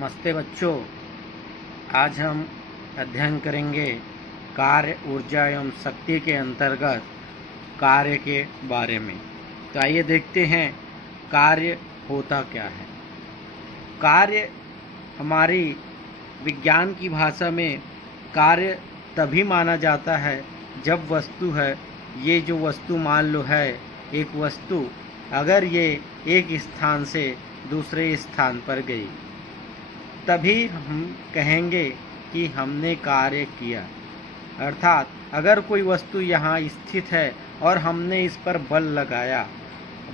नमस्ते बच्चों। आज हम अध्ययन करेंगे कार्य, ऊर्जा एवं शक्ति के अंतर्गत कार्य के बारे में। तो आइए देखते हैं कार्य होता क्या है। कार्य हमारी विज्ञान की भाषा में कार्य तभी माना जाता है जब वस्तु है, ये जो वस्तु मान लो है एक वस्तु, अगर ये एक स्थान से दूसरे स्थान पर गई तभी हम कहेंगे कि हमने कार्य किया। अर्थात अगर कोई वस्तु यहाँ स्थित है और हमने इस पर बल लगाया,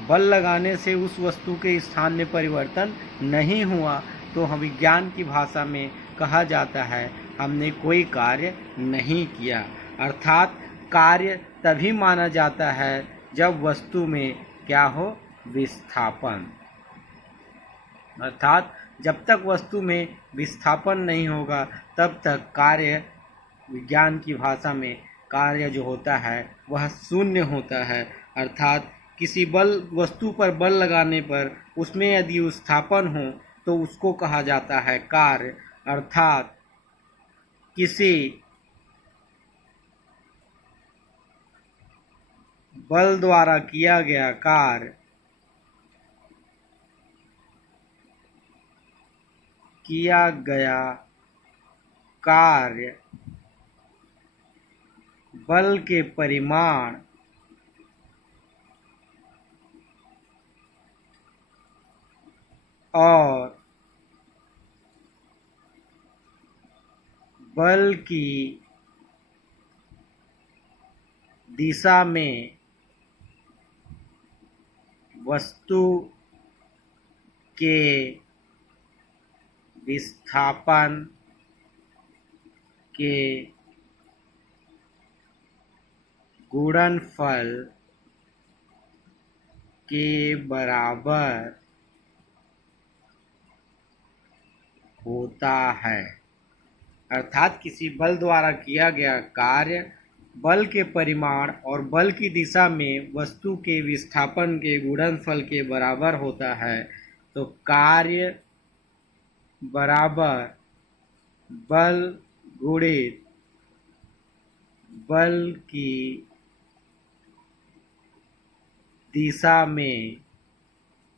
बल लगाने से उस वस्तु के स्थान में परिवर्तन नहीं हुआ तो हम विज्ञान की भाषा में कहा जाता है हमने कोई कार्य नहीं किया। अर्थात कार्य तभी माना जाता है जब वस्तु में क्या हो, विस्थापन। अर्थात जब तक वस्तु में विस्थापन नहीं होगा तब तक कार्य, विज्ञान की भाषा में कार्य जो होता है वह शून्य होता है। अर्थात किसी वस्तु पर बल लगाने पर उसमें यदि विस्थापन हो तो उसको कहा जाता है कार्य। अर्थात किसी बल द्वारा किया गया कार्य बल के परिमाण और बल की दिशा में वस्तु के विस्थापन के गुणनफल के बराबर होता है। अर्थात किसी बल द्वारा किया गया कार्य बल के परिमाण और बल की दिशा में वस्तु के विस्थापन के गुणनफल के बराबर होता है। तो कार्य बराबर बल गुणित बल की दिशा में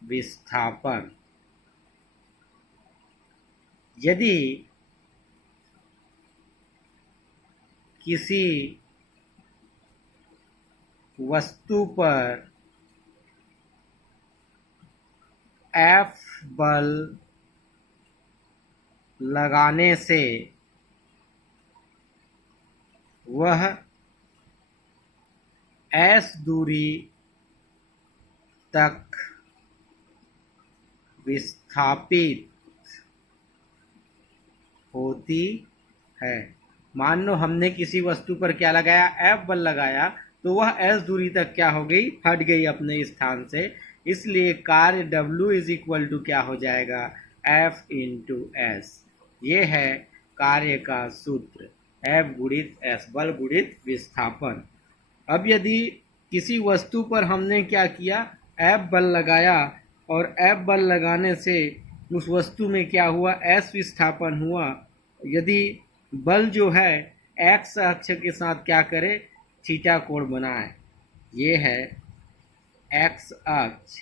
विस्थापन। यदि किसी वस्तु पर F बल लगाने से वह S दूरी तक विस्थापित होती है। मान लो हमने किसी वस्तु पर क्या लगाया, F बल लगाया, तो वह S दूरी तक क्या हो गई, हट गई अपने स्थान से। इसलिए कार्य W इज इक्वल टू क्या हो जाएगा, F इंटू S। ये है कार्य का सूत्र, F गुणित S, बल गुणित विस्थापन। अब यदि किसी वस्तु पर हमने क्या किया, F बल लगाया और F बल लगाने से उस वस्तु में क्या हुआ, S विस्थापन हुआ। यदि बल जो है X अक्ष के साथ क्या करे, थीटा कोण बनाए, ये है X अक्ष,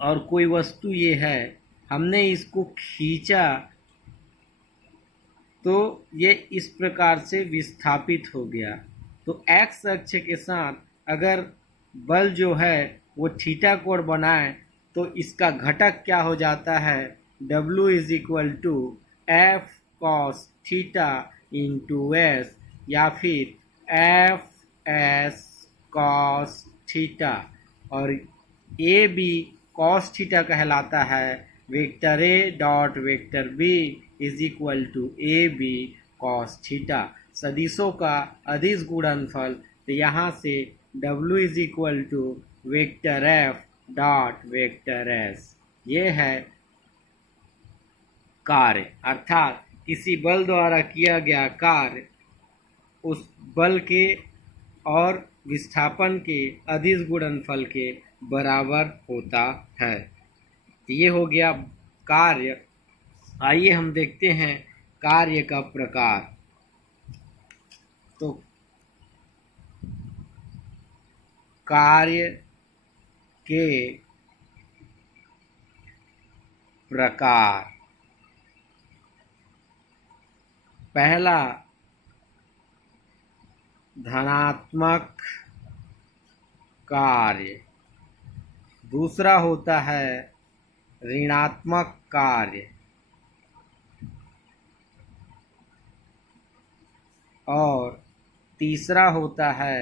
और कोई वस्तु ये है, हमने इसको खींचा तो ये इस प्रकार से विस्थापित हो गया। तो X अक्ष के साथ अगर बल जो है वो थीटा कोण बनाए तो इसका घटक क्या हो जाता है, W is equal to F cos theta into S, या फिर F S cos थीटा, और A B cos थीटा कहलाता है। Vector A dot vector B is equal to A B cos theta, सदिशों का अदिश गुणनफल। तो यहाँ से W is equal to vector F dot vector S। ये है कार्य। अर्थात किसी बल द्वारा किया गया कार्य उस बल के और विस्थापन के अदिश गुणनफल के बराबर होता है। ये हो गया कार्य। आइए हम देखते हैं कार्य का प्रकार। तो कार्य के प्रकार, पहला धनात्मक कार्य, दूसरा होता है ऋणात्मक कार्य और तीसरा होता है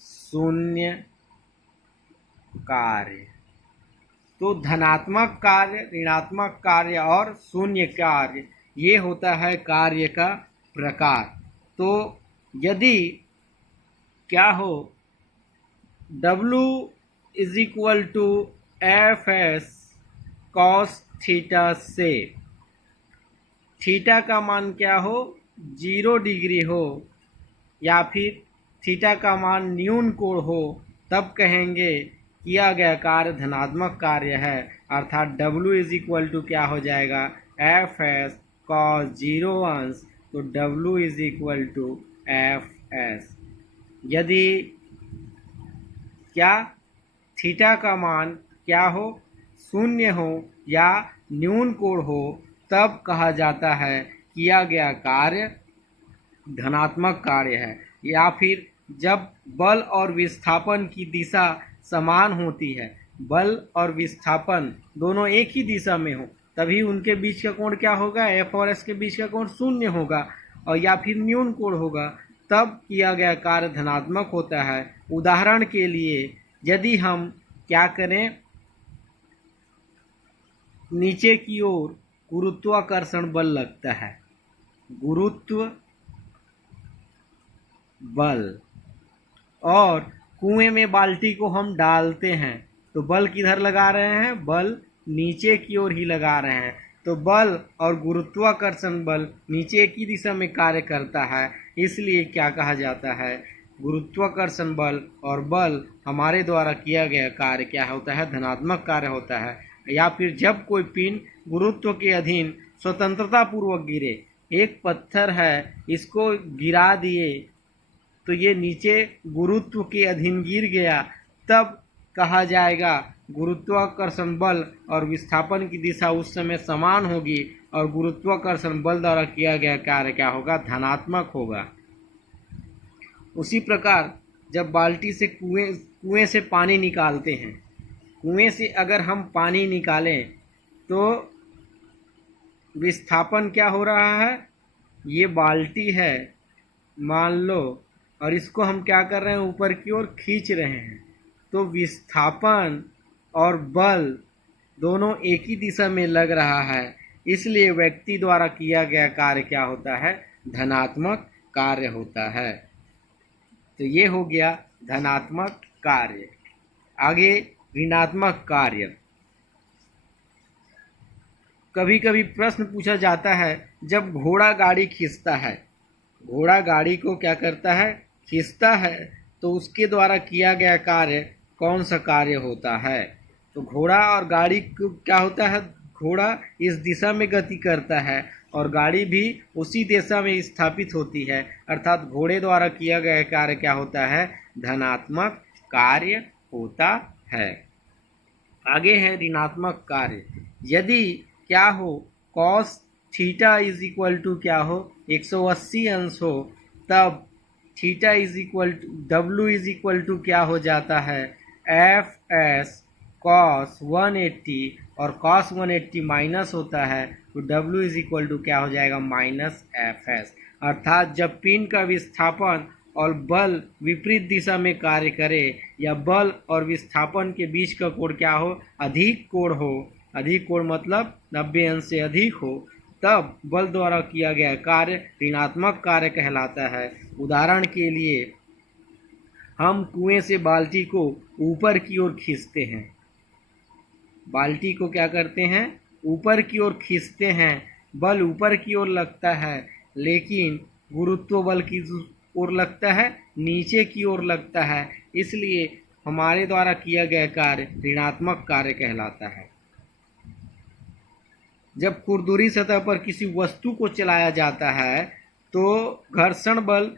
शून्य कार्य। तो धनात्मक कार्य, ऋणात्मक कार्य और शून्य कार्य, ये होता है कार्य का प्रकार। तो यदि क्या हो W is equal to f s cos theta से थीटा का मान क्या हो 0 डिग्री हो या फिर थीटा का मान न्यून कोण हो, तब कहेंगे किया गया कार्य धनात्मक कार्य है। अर्थात W इज इक्वल टू क्या हो जाएगा एफ एस कॉस 0 अंश, तो W is equal to f s. यदि क्या थीटा का मान क्या हो शून्य हो या न्यून कोण हो, तब कहा जाता है किया गया कार्य धनात्मक कार्य है। या फिर जब बल और विस्थापन की दिशा समान होती है, बल और विस्थापन दोनों एक ही दिशा में हो, तभी उनके बीच का कोण क्या होगा एफ और एस के बीच का कोण शून्य होगा और या फिर न्यून कोण होगा, तब किया गया कार्य धनात्मक होता है। उदाहरण के लिए यदि हम क्या करें, नीचे की ओर गुरुत्वाकर्षण बल लगता है, गुरुत्व बल, और कुएं में बाल्टी को हम डालते हैं, तो बल किधर लगा रहे हैं, बल नीचे की ओर ही लगा रहे हैं। तो बल और गुरुत्वाकर्षण बल नीचे की दिशा में कार्य करता है, इसलिए क्या कहा जाता है गुरुत्वाकर्षण बल और बल हमारे द्वारा किया गया कार्य क्या होता है धनात्मक कार्य होता है। या फिर जब कोई पिंड गुरुत्व के अधीन स्वतंत्रता पूर्वक गिरे, एक पत्थर है इसको गिरा दिए तो ये नीचे गुरुत्व के अधीन गिर गया, तब कहा जाएगा गुरुत्वाकर्षण बल और विस्थापन की दिशा उस समय समान होगी और गुरुत्वाकर्षण बल द्वारा किया गया कार्य क्या होगा धनात्मक होगा। उसी प्रकार जब बाल्टी से कुएं से पानी निकालते हैं, कुएं से अगर हम पानी निकालें तो विस्थापन क्या हो रहा है, ये बाल्टी है मान लो, और इसको हम क्या कर रहे हैं ऊपर की ओर खींच रहे हैं, तो विस्थापन और बल दोनों एक ही दिशा में लग रहा है, इसलिए व्यक्ति द्वारा किया गया कार्य क्या होता है धनात्मक कार्य होता है। तो ये हो गया धनात्मक कार्य। आगे ऋणात्मक कार्य। कभी कभी प्रश्न पूछा जाता है, जब घोड़ा गाड़ी खींचता है, घोड़ा गाड़ी को क्या करता है खींचता है, तो उसके द्वारा किया गया कार्य कौन सा कार्य होता है। तो घोड़ा और गाड़ी को क्या होता है, घोड़ा इस दिशा में गति करता है और गाड़ी भी उसी दिशा में स्थापित होती है, अर्थात घोड़े द्वारा किया गया कार्य क्या होता है धनात्मक कार्य होता है। आगे है ऋणात्मक कार्य। यदि क्या हो cos theta is equal to क्या हो 180 अंश हो, तब थीटा इज इक्वल टू डब्ल्यू इज इक्वल टू क्या हो जाता है एफ एस कॉस 180, और कॉस 180 माइनस होता है तो डब्ल्यू इज इक्वल टू क्या हो जाएगा माइनस एफ एस। अर्थात जब पिंड का विस्थापन और बल विपरीत दिशा में कार्य करे या बल और विस्थापन के बीच का कोण क्या हो अधिक कोण हो, अधिक कोण मतलब 90 अंश से अधिक हो, तब बल द्वारा किया गया कार्य ऋणात्मक कार्य कहलाता है। उदाहरण के लिए हम कुएं से बाल्टी को ऊपर की ओर खींचते हैं, बाल्टी को क्या करते हैं ऊपर की ओर खींचते हैं, बल ऊपर की ओर लगता है लेकिन गुरुत्व बल की ओर लगता है नीचे की ओर लगता है, इसलिए हमारे द्वारा किया गया कार्य ऋणात्मक कार्य कहलाता है। जब खुरदुरी सतह पर किसी वस्तु को चलाया जाता है तो घर्षण बल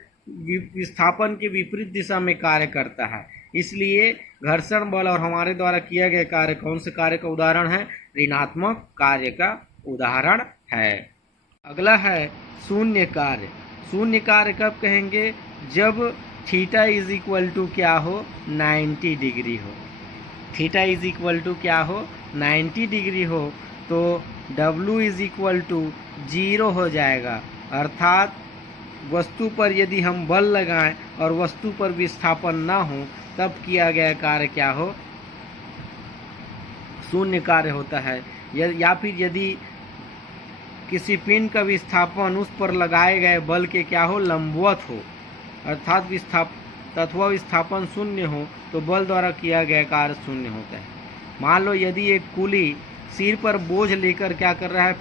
विस्थापन के विपरीत दिशा में कार्य करता है। इसलिए घर्षण बल और हमारे द्वारा किया गया कार्य कौन से कार्य का उदाहरण है? ऋणात्मक कार्य का उदाहरण है। अगला है शून्य कार्य। शून्य कार्य कब कहेंगे? जब थीटा इज इक्वल टू क्या हो? 90 डिग्री हो। थीटा इज इक्वल टू क्या हो? 90 डिग्री हो तो W इज इक्वल टू 0 हो जाएगा। अर्थात वस्तु पर यदि हम बल लगाएं और वस्तु पर विस्थापन ना हो तब किया गया कार्य क्या हो? शून्य कार्य होता है। या फिर यदि किसी पिंड का विस्थापन उस पर लगाए गए बल के क्या हो? लंबवत हो, अर्थात विस्थापन शून्य हो तो बल द्वारा किया गया कार्य शून्य होता है। मान लो यदि एक कुली सिर पर बोझ लेकर क्या कर रहा है?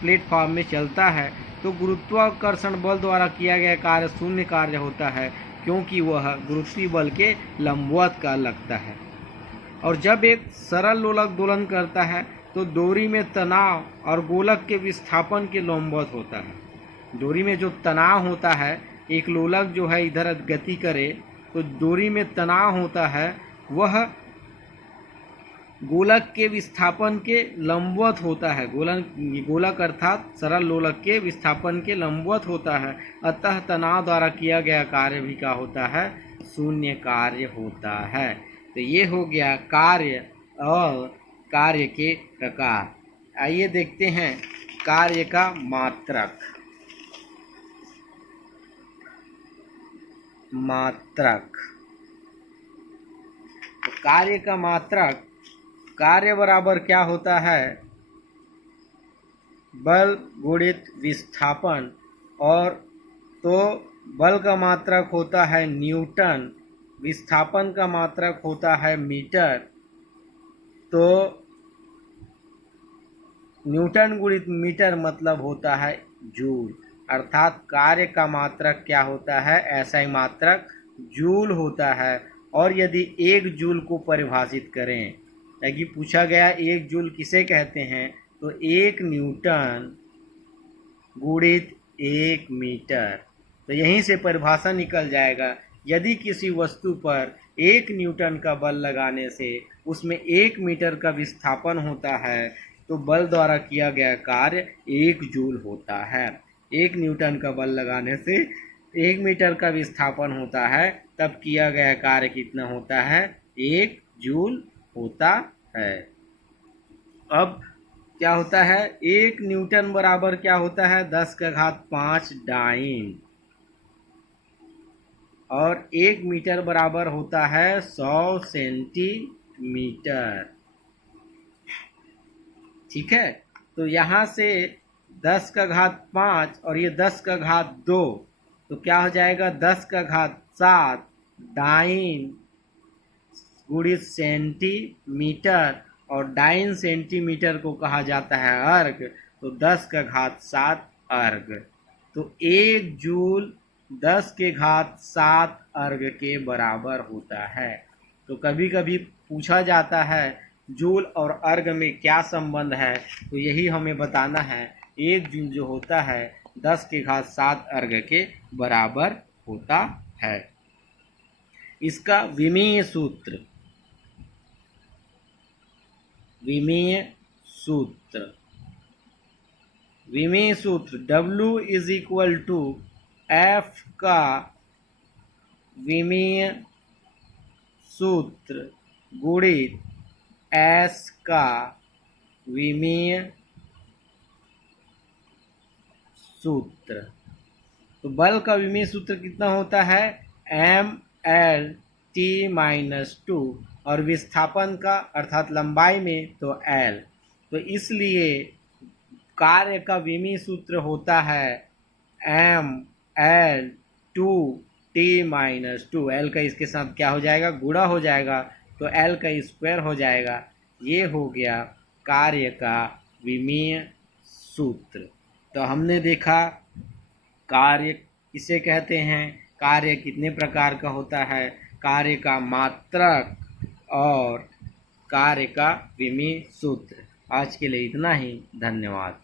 प्लेटफॉर्म में चलता है तो गुरुत्वाकर्षण बल द्वारा किया गया कार्य शून्य कार्य होता है, क्योंकि वह गुरुत्वीय बल के लंबवत का लगता है। और जब एक सरल लोलक दोलन करता है तो डोरी में तनाव और गोलक के विस्थापन के लंबवत होता है। डोरी में जो तनाव होता है, एक लोलक जो है इधर गति करे तो डोरी में तनाव होता है, वह गोलक के विस्थापन के लंबवत होता है। गोलक अर्थात सरल लोलक के विस्थापन के लंबवत होता है। अतः तनाव द्वारा किया गया कार्य भी क्या होता है? शून्य कार्य होता है। तो ये हो गया कार्य और कार्य के प्रकार। आइए देखते हैं कार्य का मात्रक। तो कार्य का मात्रक, कार्य बराबर क्या होता है? बल गुणित विस्थापन। और तो बल का मात्रक होता है न्यूटन, विस्थापन का मात्रक होता है मीटर। तो न्यूटन गुणित मीटर मतलब होता है जूल। अर्थात कार्य का मात्रक क्या होता है? ऐसा ही मात्रक जूल होता है। और यदि एक जूल को परिभाषित करें, ताकि पूछा गया एक जूल किसे कहते हैं, तो एक न्यूटन गुणित 1 मीटर। तो यहीं से परिभाषा निकल जाएगा। यदि किसी वस्तु पर 1 न्यूटन का बल लगाने से उसमें 1 मीटर का विस्थापन होता है तो बल द्वारा किया गया कार्य 1 जूल होता है। 1 न्यूटन का बल लगाने से 1 मीटर का विस्थापन होता है, तब किया गया कार्य कितना होता है? 1 जूल होता है। अब क्या होता है? 1 न्यूटन बराबर क्या होता है? 10⁵ डाइन। और 1 मीटर बराबर होता है 100 सेंटीमीटर। ठीक है, तो यहाँ से 10⁵ और ये 10⁵2, तो क्या हो जाएगा? 10⁵7 डाइन गुणित सेंटीमीटर। और डाइन सेंटीमीटर को कहा जाता है अर्ग, तो 10⁵7 अर्ग। तो 1 जूल 10⁵7 अर्ग के बराबर होता है। तो कभी कभी पूछा जाता है जूल और अर्ग में क्या संबंध है, तो यही हमें बताना है। 1 जूल जो होता है 10⁵7 अर्ग के बराबर होता है। इसका विमीय सूत्र, विमीय सूत्र W is equal to F का विमीय सूत्र गुणित S का विमीय सूत्र। तो बल का विमीय सूत्र कितना होता है? mL/t-2। और विस्थापन का अर्थात लंबाई में तो L। तो इसलिए कार्य का विमीय सूत्र होता है mL/2t-2। L का इसके साथ क्या हो जाएगा? गुणा हो जाएगा, तो L का स्क्वायर हो जाएगा। ये हो गया कार्य का विमीय सूत्र। तो हमने देखा कार्य किसे कहते हैं, कार्य कितने प्रकार का होता है, कार्य का मात्रक और कार्य का विमीय सूत्र। आज के लिए इतना ही। धन्यवाद।